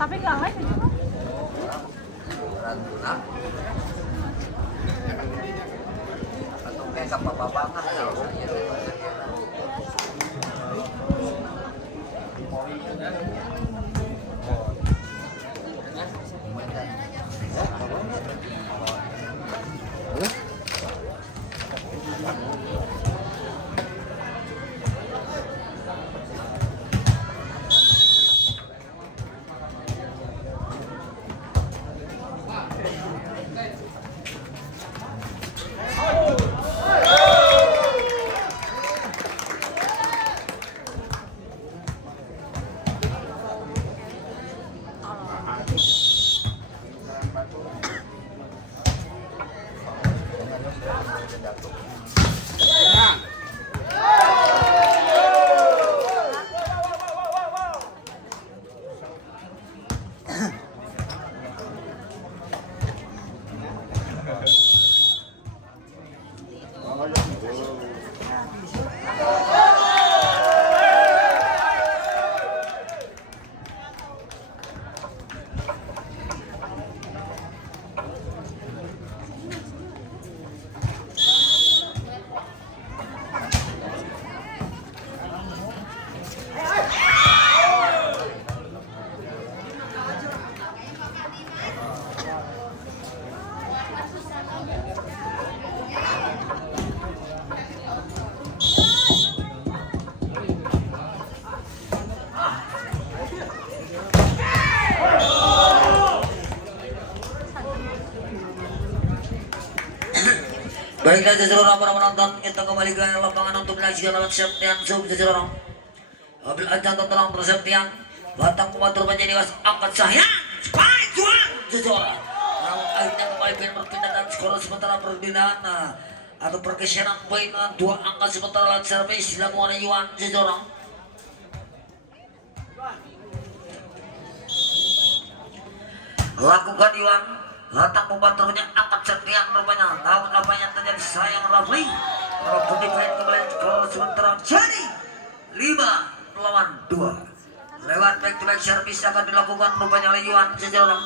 Tapi nggak lain itu kan? Atau kayak kapal-papangan kalau baiklah seseorang para penonton, kita kembali ke lapangan untuk menyaksikan lewat Septian Sub seseorang. Mobil ajang terang Septian batang pematur menjadi was angkat sayang spike juang seseorang. Namun akhirnya kembali pengen berpindah dan skor sementara perbedaan atau pergeseran poin dua angka sementara lewat servis dilakukan Yuan seseorang. Lakukan Yuan. Latang pembantunya angkat Septian rupanya. Namun apa yang terjadi sayang Rafli. Walaupun dipain kembali skor sementara jadi 5-2. Lewat back to back service akan dilakukan rupanya oleh Yuan seseorang.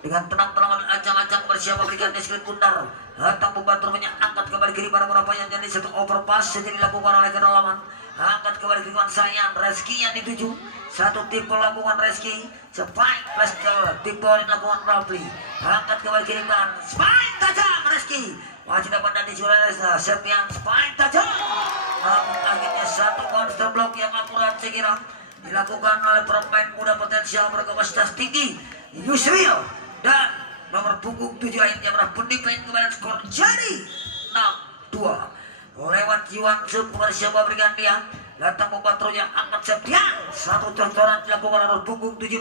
Dengan tenang-tenang ajang-ajang bersiap memberikan eskrit pundar. Latang pembantunya angkat kembali kiri pada apa yang jadi satu overpass yang dilakukan oleh kedalaman. Angkat kembali kiri sayang Reski yang dituju. Satu tipe lakukan Reski. Spike plus ke tipe dilakukan Rafli. Angkat kembali kiri kanan. Spike tajam Reski. Masih dapat dan disurai Septian spike tajam. Namun akhirnya satu counter block yang akurat sekira dilakukan oleh pemain muda potensial berkapasitas tinggi Yusril dan nomor punggung 7 akhirnya berhasil dipain kembali skor jadi 6-2 lewat Yuan Sub bersama berikan dia datang membantunya angkat Septian satu contoran dilakukan oleh punggung 17.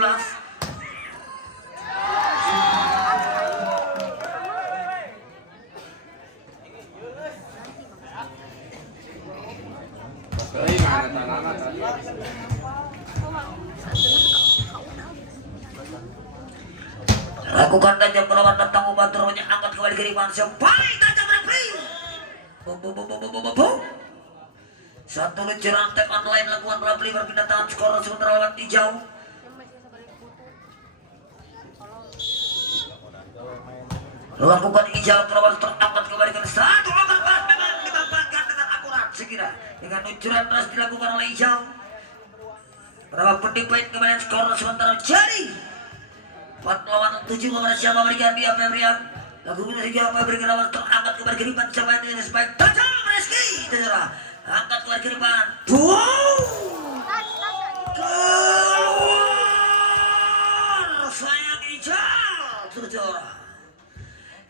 Lakukan tajam melawan datang membantunya angkat kembali kiri Mansio paling tajam Rafli. Satu luncuran tap online lakukan Rafli berpindah tangan skor sementara lawan hijau. Lakukan hijau terlalu terangkat kembali ke satu overpass memang dimanfaatkan dengan akurat sekira dengan luncuran terus dilakukan oleh hijau. Berapa penting poin kembali skor sementara jadi 4-7 kepada siapa berikan dia Febrian. Lakukan hijau Febrian lawan terangkat kembali ke depan siapa yang dengan spike tajam Reski terserah angkat kembali ke depan. Keluar sayang hijau terserah.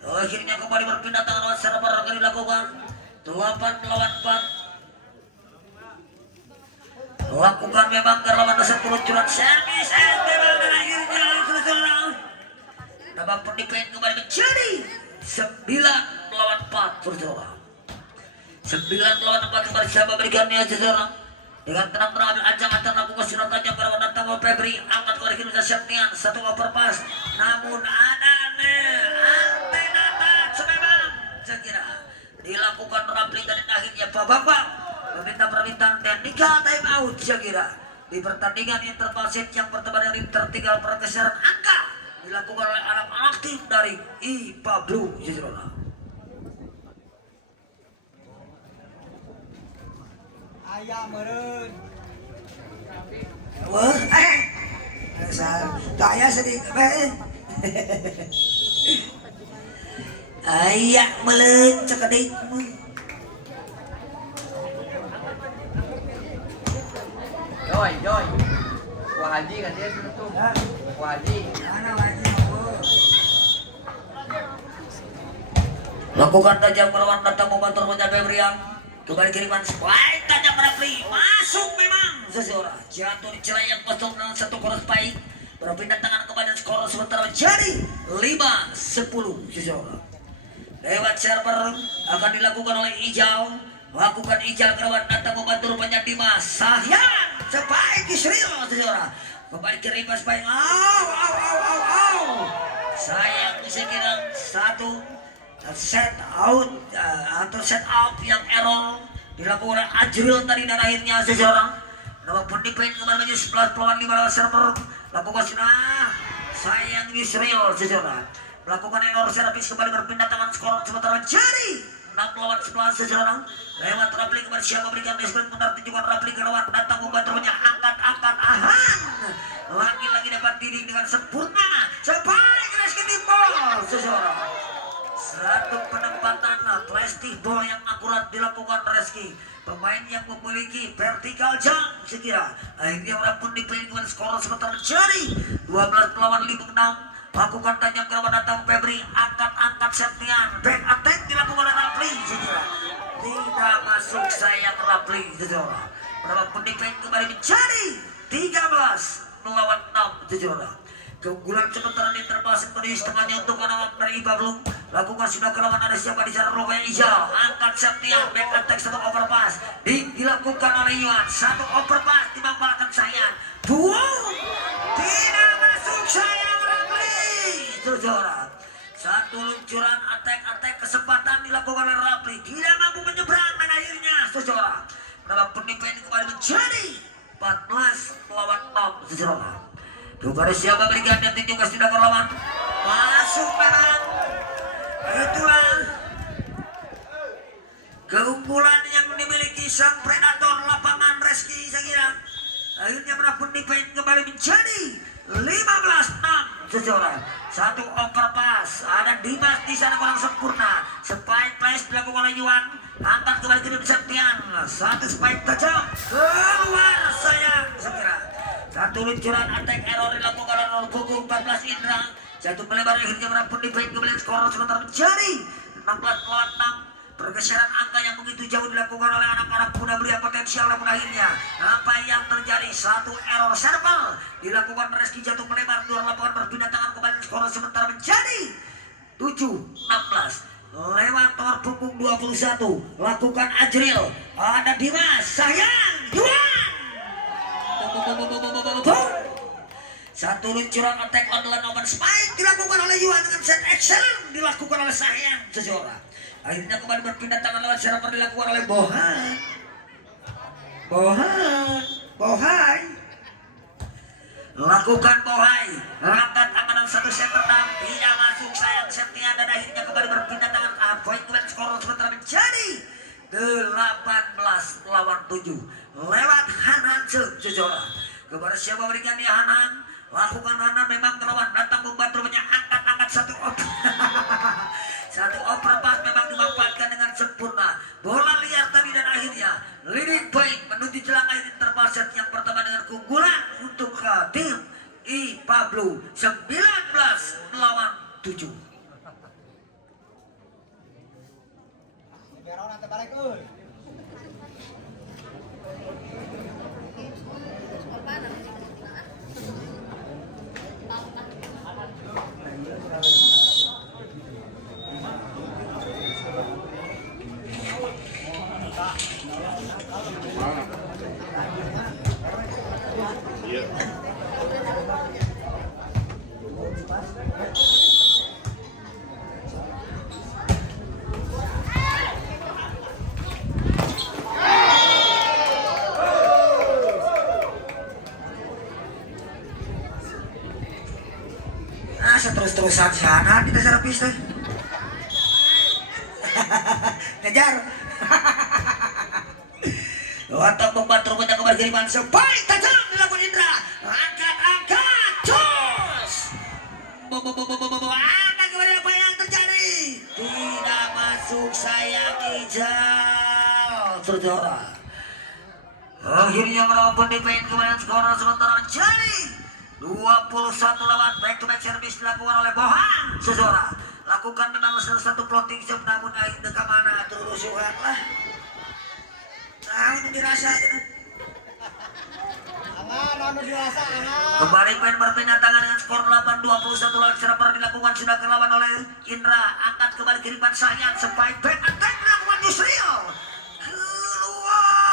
Akhirnya kembali berpindah tangan lewat server akan dilakukan 8 melawan 4. Lakukan memang ke lawan dasar peluncuran servis memang dan akhirnya terserah. Dapat pendipain kembali menjadi 9 melawan 4 terserah. 9 melawan 4 kembali siapa berikannya seseorang. Dengan tenang-tenang ambil ajang-ajang lakukan surat tajam pada wanita mau Febri angkat kembali ke Septian satu overpass namun saya kira dilakukan Rafli dan akhirnya Pak Bapak meminta permintaan teknikal time out saya kira di pertandingan interpasit yang pertama dari tertinggal pergeseran angka dilakukan oleh anak-anak tim dari IPA Blue Jejrona. Ayam meren. Wah, saya sedikit. Ayak melen cekedik. Joy. Wah Haji kan dia sudah tuh. Wah Haji. Mana lagi? Lakukan tajam melawan datang membantu punya Febrian. Kembali kiriman spike tajam berapli masuk memang seseorang jatuh di celah yang kosong dengan satu koros baik berpindah tangan kembali skor sementara menjadi 5-10 seseorang. Lewat server akan dilakukan oleh Ijau. Lakukan Ijau kerawan datang membantu rupanya Dimas Sahyan spike Israel seseorang. Kembali kiriman spike. Sayang bisa kira satu set out atau set up yang error dilakukan oleh Ajril tadi dan akhirnya seseorang nama pendipain kembali maju 11 pelawan 5 server lakukan sudah sayang Israel seseorang melakukan error servis kembali berpindah tangan skor sementara menjadi 6 lawan 11 seseorang lewat rapli kembali siapa berikan diskon benar tunjukkan rapli ke lawan datang membantunya angkat ahan lagi-lagi dapat diri dengan sempurna sebalik Reski Timbol seseorang. Satu penempatan plastik ball yang akurat dilakukan Reski. Pemain yang memiliki vertical jump sekira. Akhirnya walaupun dipilih skor sementara menjadi 12 melawan 5-6. Lakukan tajam ke lawan datang Febri. Angkat Septian. Back attack dilakukan oleh Rapli sekira. Tidak masuk sayang Rapli seseorang. Walaupun dipilih kembali menjadi 13 melawan 6 seseorang. Keunggulan sementara di terbasis kondisi tengahnya untuk anak dari IPA Blue. Lakukan sudah ke lawan ada siapa di sana Rupanya Ijal. Angkat Septian, back attack satu overpass. Dilakukan oleh Yuan. Satu overpass dimanfaatkan sayang. Buang. Tidak masuk sayang Rapli. Seseorang. Satu luncuran attack kesempatan dilakukan oleh Rapli. Tidak mampu menyeberang dan akhirnya seseorang. Dalam penipuan kembali menjadi 14 melawan 6 seseorang. Kepada siapa berikan dan tunjukkan sudah berlawan masuk memang itulah keunggulan yang dimiliki sang predator lapangan Reski saya kira akhirnya menapun dipain kembali menjadi 15-6 seseorang satu overpass ada Dimas di sana kurang sempurna spike place dilakukan oleh Yuan angkat kembali ke Septian satu spike tajam keluar sayang sekira. Satu luncuran attack error dilakukan oleh pukul 14 Indra. Jatuh melebar akhirnya merampun di poin kembali skor sementara menjadi 16 melawan 6. Pergeseran angka yang begitu jauh dilakukan oleh anak-anak muda belia potensial namun akhirnya apa yang terjadi satu error server dilakukan Reski jatuh melebar luar lapangan berpindah tangan kembali skor sementara menjadi 7-16. Lewat nomor punggung 21 lakukan Ajril ada Dimas sayang Yuan. Satu luncuran attack online open spike dilakukan oleh Yuan dengan set excellent dilakukan oleh sayang seseorang. Akhirnya kembali berpindah tangan lewat server dilakukan oleh Bohai. Lakukan Bohai. Angkat tangan satu set tenang tidak masuk sayang Septian dan akhirnya kembali berpindah tangan poin kembali skor sementara menjadi 18 lawan 7 lewat Hanan seseorang. Kepada siapa berikan dia Hanan lakukan Hanan memang kelawan datang membantu angkat satu overpass memang dimanfaatkan dengan sempurna bola liar tadi dan akhirnya leading point menuju jelang akhir terbaset yang pertama dengan keunggulan untuk tim IPA Blue 19 melawan 7. Masa terus-terusan sana kita servis teh. Ngejar. Watang membantu rupanya kembali kiriman sebaik tajam dilakukan Indra. Angkat, cus. Anda kembali apa yang terjadi? Tidak masuk sayang Ijal. Saudara. Akhirnya melawan defense kemudian skor sementara jadi 21 lawan back to back service dilakukan oleh Bohang. Saudara. Lakukan memang satu floating jump namun air dekat mana terusuhan lah. Nah, itu dirasa kembali main berpindah tangan dengan skor 8-21 lawan server dilakukan sudah kelawan oleh Indra. Angkat kembali kiriman sayang spike back attack dilakukan Yusril keluar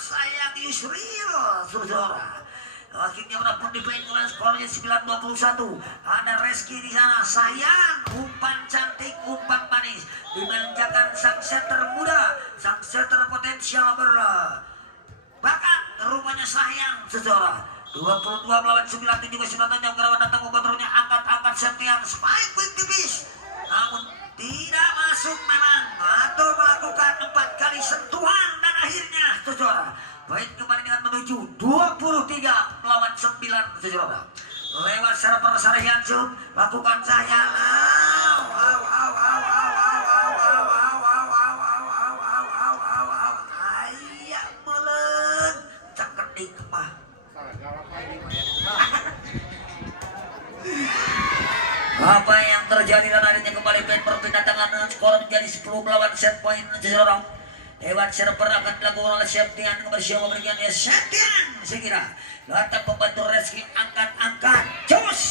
sayang Yusril saudara. Akhirnya mendapat dipoin dengan skornya 9-21. Ada Reski di sana. Sayang, umpan cantik, umpan manis. Dimanjakan sang setter muda, sang setter potensial berbakat. Rupanya sayang, saudara. 22 melawan 9 juga sudah tanjau kerawan datang membantunya angkat setiap spike with tipis. Namun tidak masuk memang atau melakukan 4 kali sentuhan dan akhirnya, saudara. Baik kembali dengan menuju 23 melawan 9 saudara. Lewat server Sarayanjung lakukan sayang. Ayam mulen cakep di kemah. Apa yang terjadi dan akhirnya kembali main berpindah tangan dengan skor menjadi 10 melawan set point saudara. Lewat server akan dilakukan oleh Septian bersama memberikan ya Septian sekira datang membantu Reski angkat jos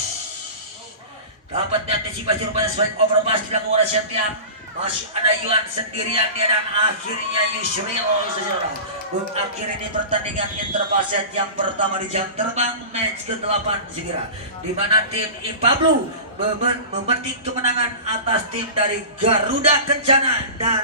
dapat diantisipasi rupanya sebaik overpass dilakukan oleh Septian. Masih ada Yuan sendirian dia dan akhirnya Yusril saudara. Untuk akhir ini pertandingan interpaset yang pertama di jam terbang match ke-8 sekira di mana tim Ipablu memetik kemenangan atas tim dari Garuda Kencana dan